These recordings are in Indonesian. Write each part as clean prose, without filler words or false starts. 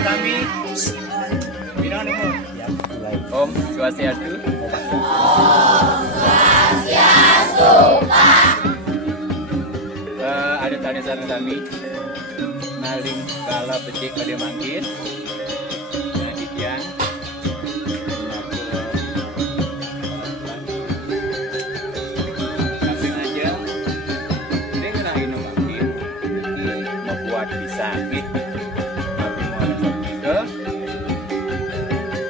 kami. Bilang dulu. Ya, mulai. Om Swastiastu. Swastiastu, Pak. Ada saran kami. Naling kala becik pada mangkin. Nah, ikan. Samping aja. Ini kena ini mangkin. Ini membuat bisa gitu. Tapi mau ada juga.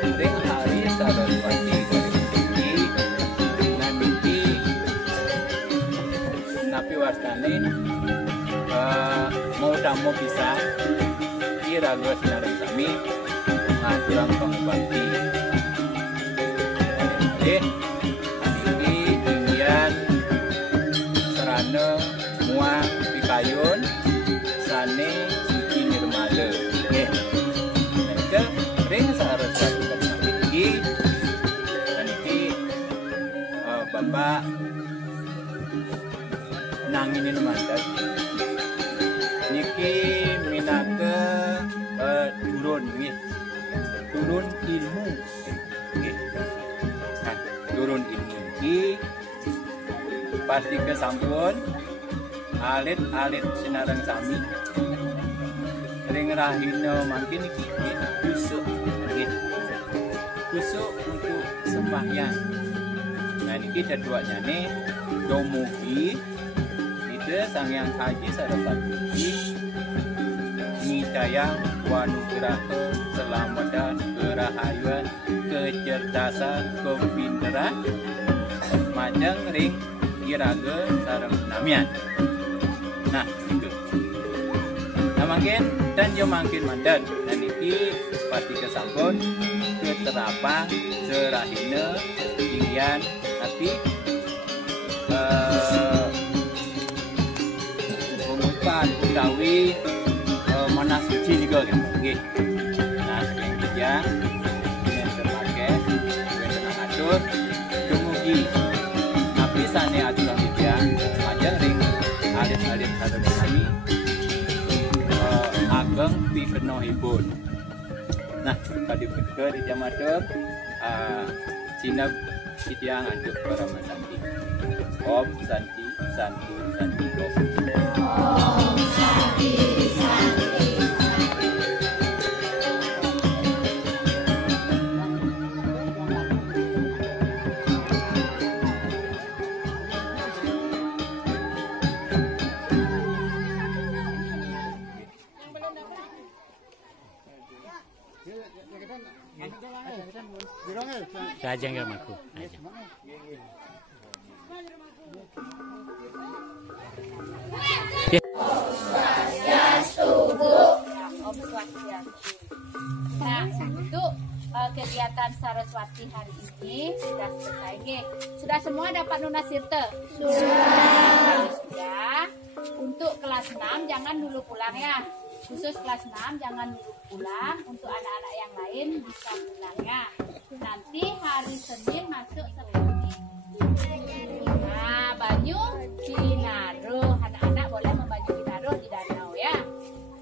Ini hari Saraswati dari Namiti. Napi wastane. Mau tamu bisa kira gua sinar kami ngaturan pengobati ini inggian serana muang pikayun sane suci nirmala dan ke ring Saraswati ini dan ini bapak nanginin mandat niki minake turun nggih. Turun ilmu nggih. Nah, turun ilmu iki pasti kesampun alit-alit sinareng sami. Ring rahina mangkin iki kusuk nggih. Kusuk untuk sembahyang. Nah niki jadwalnya nih domugi Sang Hyang Haji Saraswati Nidayang Wanugraha Selamatan Kerahayuan Kecerdasan Kepinteran Majeng Ring Iraga Sarang Namian. Nah itu. Nah makin dan yo makin mandan dan iki pati kesampun keterapang serahina inggian hati utawi mana suci juga kan nggih. Nah saking bijak yen terpakai yen tenang atur dumugi napi sane aturan bijak ajeng ring alit-alit sadaya kami ageng pikenahipun. Nah tadi kedua di jamadep Cina sitiang anjuk para masanti. Om Santi Santi Santi Om. Om Santi Santi Santi. Saja enggak maku. Nah, untuk kegiatan Saraswati hari ini sudah selesai. Sudah semua dapat lunas sirte? Sudah. Untuk kelas 6 jangan dulu pulang ya. Khusus kelas 6 jangan dulu pulang. Untuk anak-anak yang lain bisa pulang ya. Nanti hari Senin masuk sekolah. Nah, banyu dinaruh. Anak-anak boleh membanyu dinaruh di danau ya.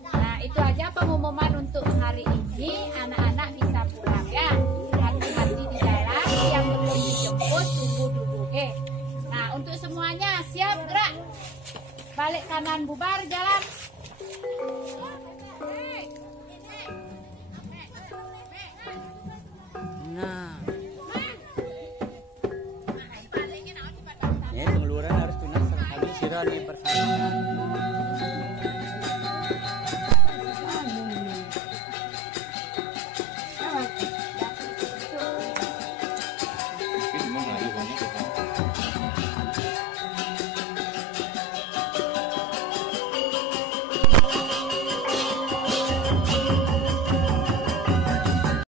Nah, itu aja pengumuman untuk hari ini. Anak-anak bisa pulang ya. Hati-hati di jalan. Yang belum dijemput tunggu dulu. Nah, untuk semuanya siap gerak. Balik kanan bubar jalan. Nah, ini pengeluaran harus tunas habis sirah nih bersama.